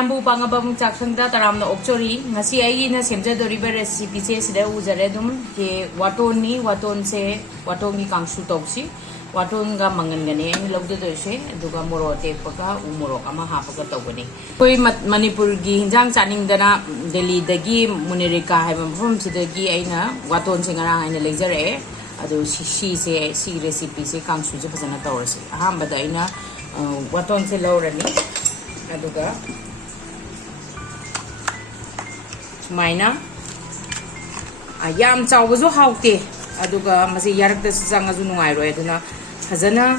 Mayambu Pangambam Chakshang Taramna Okchori, Nasi Aina Semja the river recipe says there was a redum, Watoni, Waton say, Watongi Kangsu Toxi, Watonga Mangangane, Love the Doshe, Dugamoro, Tepaka, Umoro, Amahapaka Togani. Koi Manipuri, Hinjang Saning Dana, Delhi, the Gi, Munirika, Heaven from Sidagi Aina, Waton Singara and the laser. Ado she say see recipe say Kangsu Japasana Taurus. Ahamba Daina, Waton say Laurani, Aduga Mina Ayam Chow was a hauti, Aduga Masi Yarak the Sangazuno Redana, Hazana,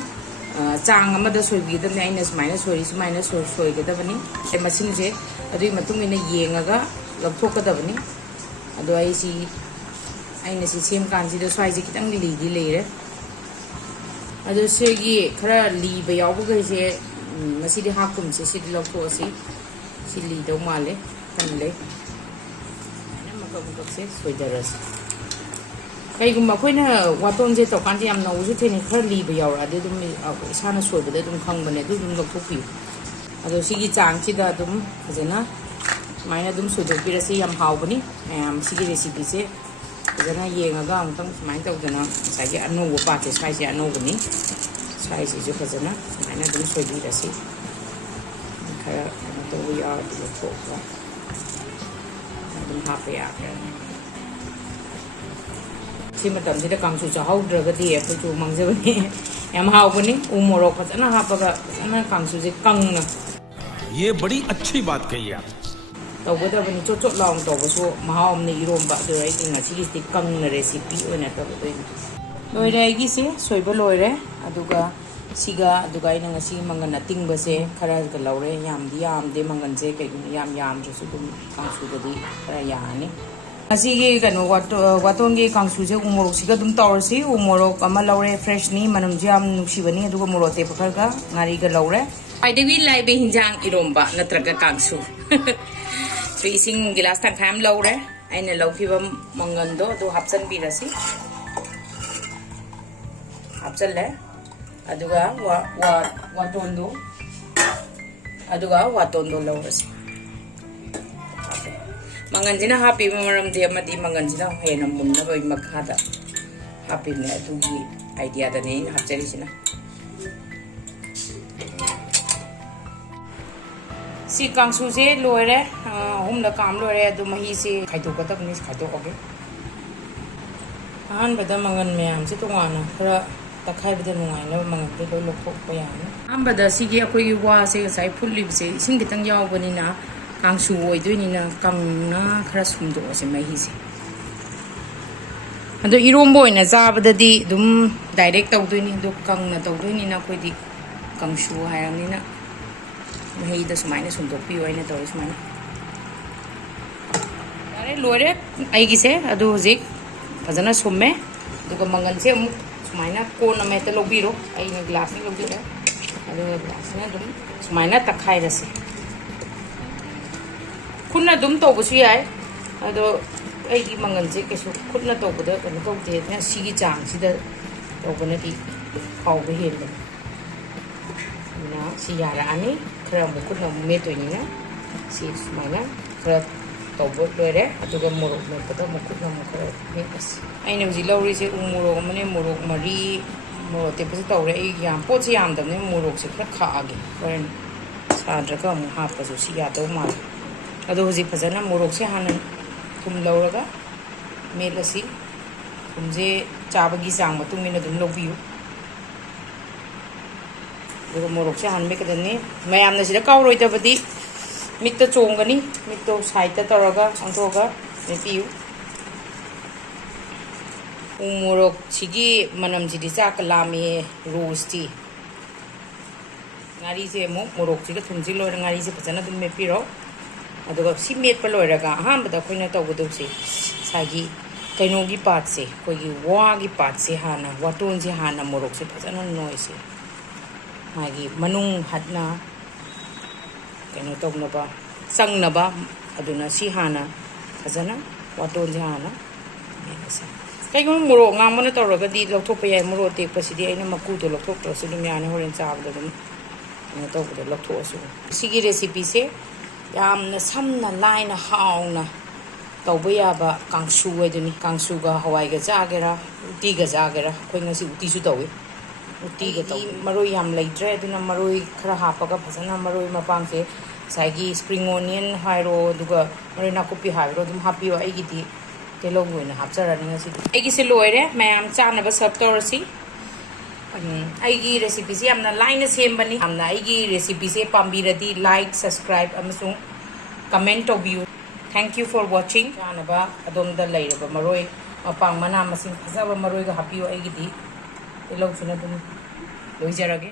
Chang Amada will be the minus or is minus or so get the money. A Masinje, Adi Matum in a Yengaga, Lapoka the money. Ado I see. I see same kanji the size it only later. Other say, Kara leave a yoga say, Masidi Hakum, say, City of Corsi, Silly do Male, Kanle. Sweeters. Kayumaquina, what on the Tokanti am no written in her leave a yard, they don't make a son of soul, but they don't come when they don't look to you. Although Sigi Tanki Dadum, Zena, Mina dum so the Pirasi am Haubani, and Sigi recipe. Then I ying a gum, mind of the night. I know what part is spicy. I know the knee. Spicy is your cousin. I know them so good. I see. Okay, we are to the talk. I'm happy after. See, Madame did a Kangsu to hold the day for 2 months away. I'm hoping Umoro, but I'm half of a Kangsu Kang. ये बड़ी अच्छी बात कही आप Whether when you took long to so Mahom you don't but the writing as he is the Kang recipe when I talk to him. Loire Gise, Soiba Loire, Aduga, Siga, Dugaina, Si Mangana Tingbase, Karas Laure, Yam, the Yam, de Manganze, Yam Yam, Josupum, Kangsu the Karayani. Asigi can Watongi Kangsu, Umoro, Sigadum Torsi, Umoro, Kamalaure, fresh knee, Manam Jam, Nushivani, Dugamoro, Tepaga, Nariga Laure. I did like being Jang Iromba, Natraka Kangsu. Ising gilas tang ham low re ay na low fiba mangando do hapsan birasi hapsan le aduga watondo low rasi manganjina happy maram de amadi manganjina hena munna boy makhada happy ne adugi idea da ne hapsari sina Si Kangsu se loire, home the cam lore, do mahi se Kaitoka Nis Kaito. And but the Mangan Mayam Situana, the Kai with the Mungano, Mangan, look for Poyan. And but the Sigi was a I pull lips, sing it and yaw when in a Kangsu, doing in a Kangna Krasum doors in Mahisi. And the Irombo in a Zab the D, Dum direct out doing the Kang, not doing in a pretty Kangsu, I am in a. Hey, the minus on the Pio in a tourist man. I loaded, I guess, a dozik, Fazana Sume, the Mangansem, Smina, Kona metal biro, I in a glass of beer, I do a glass, Smina Takairasi. Kuna dum tobusi, I do a Manganzik, could not over the and go to the sea jam, see the openity over here. Now, see Yarani. Could not meet to you, see Smina, Tobo, Lore, Atuga Moro, but the Mokuna make us. I know the Lori say Umuro, Moro, Marie, Moro, Depositore, Yam, Potiam, the name Moro, Kagi, when Sandra half as a Siato Mar. Although the Pazana Moroxi Hanan, Tum Lauraga, made a sea, Umze, Chabagi Sang, 2 minutes in low view. The Moroxian make the name. Mayam the Cow Rita Badi, Mito Chongani, Mito Saita Taraga, Antoga, Nephew Umurok Chigi, Manam Jidisa, Lami, Rosti Narise Morok, Tunzilo, and Narise Pasana Mepiro. I do see made Paloraga, Ham, but the Queen of Togodusi, Sagi, Kainogi Patsi, Kogi Wagi Patsi Hana, Watunzi Hana, Moroxi Pasana noisy. Magi Manung Hadna Kanotok Naba Sang Naba Aduna Sihana Kazana Waton Jana Kayon Muro Namana Toragadi Lotopia Muro take Pasidi and Makuto Lotok Sudumiana or in Sav the Talk with the Lotosu. Sigi recipe say ꯌꯥꯝꯅ ꯁꯝꯅ ꯂꯥꯏꯅ ꯍꯥꯎꯅ ꯇꯧꯕ ꯌꯥꯕ ꯀꯥꯡꯁꯨ ꯍꯥꯏꯗꯨꯅꯤ ꯀꯥꯡꯁꯨꯒ ꯍꯋꯥꯏꯒ ꯆꯥꯒꯦꯔꯥ ꯎꯇꯤꯒ ꯆꯥꯒꯦꯔꯥ ꯑꯩꯈꯣꯏ ꯉꯁꯤ ꯎꯇꯤꯁꯨ ꯇꯧꯏ ꯎꯇꯤꯒ ꯇꯧꯏ ꯃꯔꯣꯏ ꯌꯥꯝ ꯂꯩꯇ꯭ꯔꯦ ꯑꯗꯨꯅ ꯃꯔꯣꯏ ꯈꯔ ꯍꯥꯞꯄꯒ ꯐꯖꯅ ꯃꯔꯣꯏ ꯃꯄꯥꯡꯁꯦ ꯉꯁꯥꯏꯒꯤ ꯁ꯭ꯄ꯭ꯔꯤꯡ ꯑꯣꯅꯤꯌꯟ ꯍꯥꯏꯔꯣ ꯑꯗꯨꯒ ꯃꯔꯣꯏ ꯅꯥꯀꯨꯞꯄꯤ ꯍꯥꯏꯔꯣ ꯑꯗꯨꯝ ꯍꯥꯞꯄꯤꯌꯣ ꯑꯩꯒꯤꯗꯤ ꯇꯤꯜꯍꯧꯒꯤ ꯑꯣꯏꯅ ꯍꯥꯞꯆꯔꯅꯤ ꯉꯁꯤꯗꯤ ꯑꯩꯒꯤꯁꯦ ꯂꯣꯏꯔꯦ ꯃꯌꯥꯝ ꯆꯥꯅꯕ ꯁꯔꯞ ꯇꯧꯔꯁꯤ ꯑꯩꯒꯤ ꯔꯦꯁꯤꯄꯤꯁꯦ ꯌꯥꯝꯅ ꯂꯥꯏꯅ ꯁꯦꯝꯕꯅꯤ ꯌꯥꯝꯅ ꯑꯩꯒꯤ ꯔꯦꯁꯤꯄꯤꯁꯦ ꯄꯥꯝꯕꯤꯔꯗꯤ ꯂꯥꯏꯛ ꯁꯕꯁꯀ꯭ꯔꯥꯏꯕ ꯑꯃꯁꯨꯡ ꯀꯃꯦꯟ ꯇꯧꯕꯤꯌꯨ ꯊꯦꯡꯛ ꯌꯨ ꯐꯣꯔ ꯋꯥꯆꯤꯡ ꯆꯥꯅꯕ ꯑꯗꯣꯝꯗ ꯂꯩꯔꯕ ꯃꯔꯣꯏ ꯃꯄꯥꯡ ꯃꯅꯥ ꯃꯁꯤꯡ ꯐꯖꯕ ꯃꯔꯣꯏꯒ ꯍꯥꯞꯄꯤꯌꯨ ꯑꯩꯒꯤꯗꯤ ꯇꯤꯜꯍꯧꯁꯤꯅ ꯑꯗꯨꯝ ꯂꯣꯏꯖꯔꯒꯦ